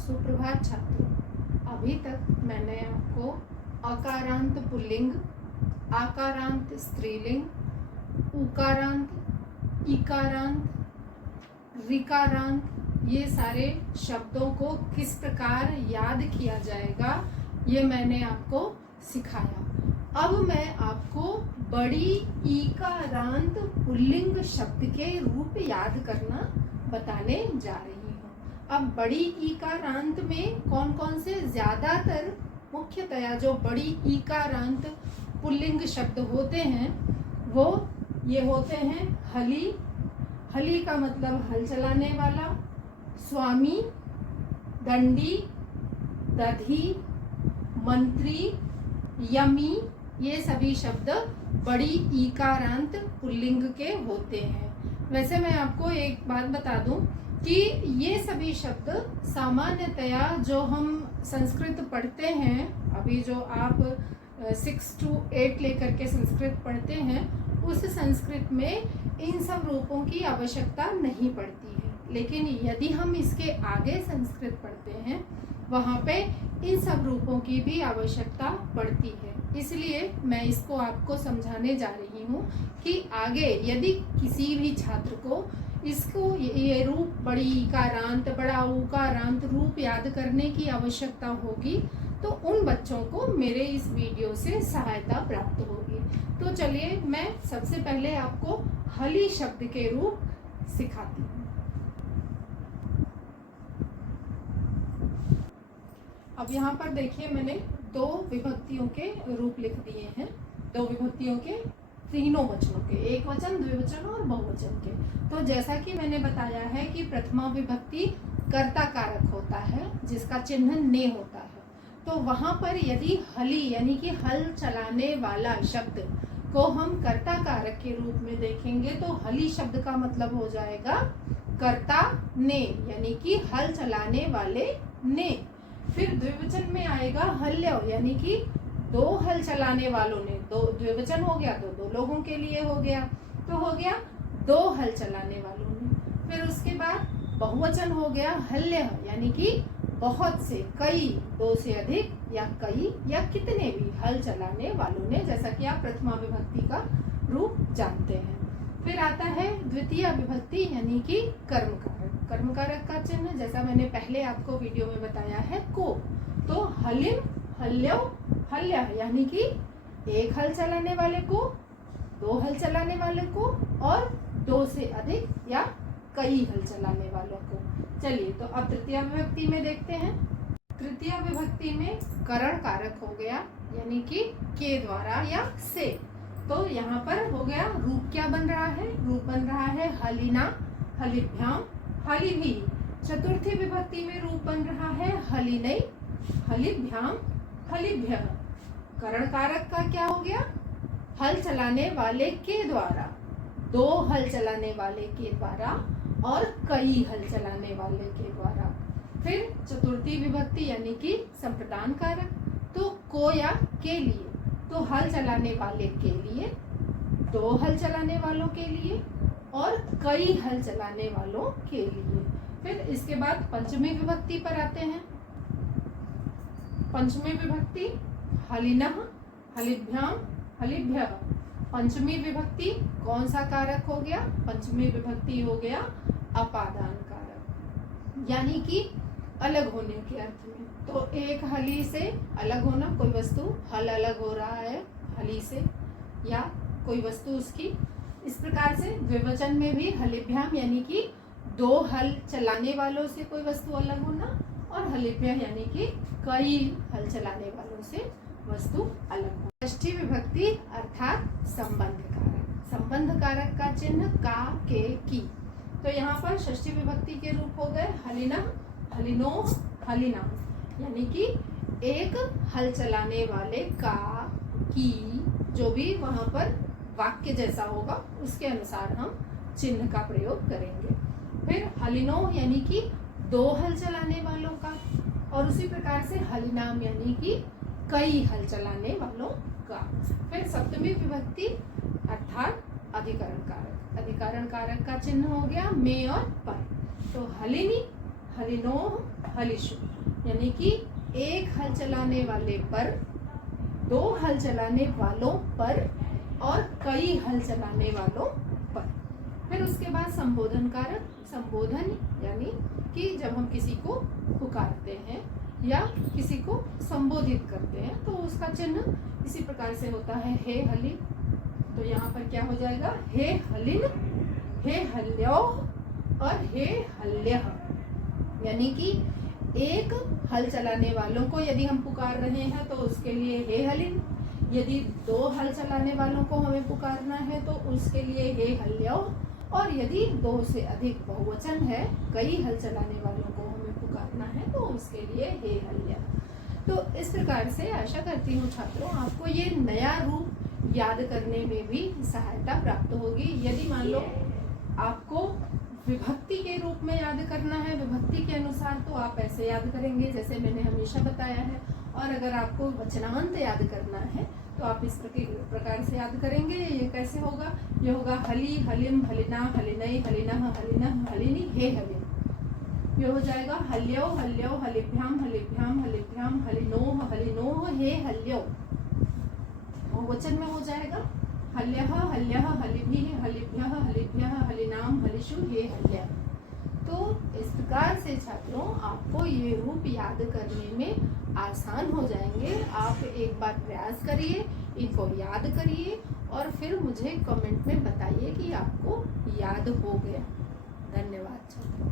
सुप्रभात छात्रों। अभी तक मैंने आपको अकारांत पुल्लिंग, आकारांत स्त्रीलिंग, उकारांत, इकारांत, ऋकारांत ये सारे शब्दों को किस प्रकार याद किया जाएगा ये मैंने आपको सिखाया। अब मैं आपको बड़ी ईकारांत पुल्लिंग शब्द के रूप याद करना बताने जा रही हूँ। अब बड़ी ईकारांत में कौन कौन से ज्यादातर मुख्यतया जो बड़ी ईकारांत पुल्लिंग शब्द होते हैं वो ये होते हैं हली, हली का मतलब हल चलाने वाला, स्वामी, दंडी, दधी, मंत्री, यमी, ये सभी शब्द बड़ी ईकारांत पुल्लिंग के होते हैं। वैसे मैं आपको एक बात बता दूं कि ये सभी शब्द सामान्यतया जो हम संस्कृत पढ़ते हैं, अभी जो आप 6 to 8 लेकर के संस्कृत पढ़ते हैं, उस संस्कृत में इन सब रूपों की आवश्यकता नहीं पड़ती है। लेकिन यदि हम इसके आगे संस्कृत पढ़ते हैं वहाँ पे इन सब रूपों की भी आवश्यकता पड़ती है। इसलिए मैं इसको आपको समझाने जा रही हूँ कि आगे यदि किसी भी छात्र को इसको ये रूप बड़ी ईकारांत, बड़ा उकारांत रूप याद करने की आवश्यकता होगी तो उन बच्चों को मेरे इस वीडियो से सहायता प्राप्त होगी। तो चलिए मैं सबसे पहले आपको हली शब्द के रूप सिखाती हूँ। अब यहाँ पर देखिए मैंने दो विभक्तियों के रूप लिख दिए हैं, दो विभक्तियों के तीनों वचनों के, एक वचन, द्विवचन और बहुवचन के। तो जैसा कि मैंने बताया है कि प्रथमा विभक्ति कर्ता कारक होता है जिसका चिन्ह ने होता है। तो वहां पर यदि हली यानी कि हल चलाने वाला शब्द को हम कर्ता कारक के रूप में देखेंगे तो हली शब्द का मतलब हो जाएगा कर्ता ने, यानी कि हल चलाने वाले ने। फिर द्विवचन में आएगा हल्य, यानी कि दो हल चलाने वालों ने, दो द्विवचन हो गया तो दो लोगों के लिए हो गया, तो हो गया दो हल चलाने वालों ने। फिर उसके बाद बहुवचन हो गया हल्य, यानी कि बहुत से, कई, दो से अधिक या कई या कितने भी हल चलाने वालों ने, जैसा कि आप प्रथमा विभक्ति का रूप जानते हैं। फिर आता है द्वितीय विभक्ति यानी कि कर्मकारक। कर्मकारक का चिन्ह जैसा मैंने पहले आपको वीडियो में बताया है को, तो हलिम, हल्यो, हल्य, यानी कि एक हल चलाने वाले को, दो हल चलाने वाले को और दो से अधिक या कई हल चलाने वालों को। चलिए तो अब तृतीय विभक्ति में देखते हैं। तृतीय विभक्ति में करण कारक हो गया, यानी कि के द्वारा या से। तो यहाँ पर हो गया रूप क्या बन रहा है, रूप बन रहा है हलिना, हलिभ्याम, हलिभी। चतुर्थी विभक्ति में रूप बन रहा है हलिनै, हलिभ्याम, हलिभ्य। करण कारक का क्या हो गया, हल चलाने वाले के द्वारा, दो हल चलाने वाले के द्वारा और कई हल चलाने वाले के द्वारा। फिर चतुर्थी विभक्ति यानी कि संप्रदान कारक, तो को या के लिए, तो हल चलाने वाले के लिए, दो हल चलाने वालों के लिए और कई हल चलाने वालों के लिए। फिर इसके बाद पंचमी विभक्ति पर आते हैं। पंचमी विभक्ति हलिनः, हलिभ्याम, हलिभ्य। पंचमी विभक्ति कौन सा कारक हो गया, पंचमी विभक्ति हो गया अपादान कारक, यानी कि अलग होने के अर्थ में। तो एक हली से अलग होना, कोई वस्तु हल अलग हो रहा है हली से या कोई वस्तु उसकी। इस प्रकार से द्विवचन में भी हलिभ्याम यानी कि दो हल चलाने वालों से कोई वस्तु अलग होना, और हलिभ्य यानी कि कई हल चलाने वालों से वस्तु अलग होना। षष्ठी विभक्ति अर्थात संबंध कारक। संबंध कारक का चिन्ह का, के, की। तो यहाँ पर षष्ठी विभक्ति के रूप हो गए हलिना, हलिनो, हलिना, यानी कि एक हल चलाने वाले का, की, जो भी वहां पर वाक्य जैसा होगा उसके अनुसार हम चिन्ह का प्रयोग करेंगे। फिर हलिनो यानी कि दो हल चलाने वालों का, और उसी प्रकार से हलिनाम यानी कि कई हल चलाने वालों का। फिर सप्तमी विभक्ति अर्थात अधिकरण कारक। अधिकरण कारक का चिन्ह हो गया में और पर। तो हलिनी, हलिनोह हलिशु, यानी कि एक हल चलाने वाले पर, दो हल चलाने वालों पर और कई हल चलाने वालों पर। फिर उसके बाद संबोधन कारक, संबोधन यानी कि जब हम किसी को पुकारते हैं या किसी को संबोधित करते हैं तो उसका चिन्ह इसी प्रकार से होता है हे हलिन। तो यहाँ पर क्या हो जाएगा, हे हलिन, हे हल्यो और हे हल्यः, यानी कि एक हल चलाने वालों को यदि हम पुकार रहे हैं तो उसके लिए हे हलिन, यदि दो हल चलाने वालों को हमें पुकारना है तो उसके लिए हे हल्यो, और यदि दो से अधिक बहुवचन है, कई हल चलाने वालों को हमें पुकारना है तो उसके लिए हे हल्यः। तो इस प्रकार से आशा करती हूँ छात्रों आपको ये नया रूप याद करने में भी सहायता प्राप्त होगी। यदि मान लो आपको विभक्ति के रूप में याद करना है, विभक्ति के अनुसार, तो आप ऐसे याद करेंगे जैसे मैंने हमेशा बताया है। और अगर आपको वचनांत याद करना है तो आप इस प्रकार से याद करेंगे। ये कैसे होगा, ये होगा हली, हलिम, हलिना, हलिनई, हलिनः, हलिनः, हलिनी, हे हलिन। ये हो जाएगा हल्यो, हल्यो, हलिभ्याम, हलिभ्याम, हलिभ्याम, हलिनोह, हलिनोह, हे हल्यो। बहुवचन में हो जाएगा हल्यः, हल्यः, हलिभिः, हलिभ्यः, हलिभ्यः, हलिनाम, हलिषु, हे हल्यः। तो इस प्रकार से छात्रों आपको ये रूप याद करने में आसान हो जाएंगे। आप एक बार प्रयास करिए, इनको याद करिए और फिर मुझे कमेंट में बताइए कि आपको याद हो गया। धन्यवाद छात्रों।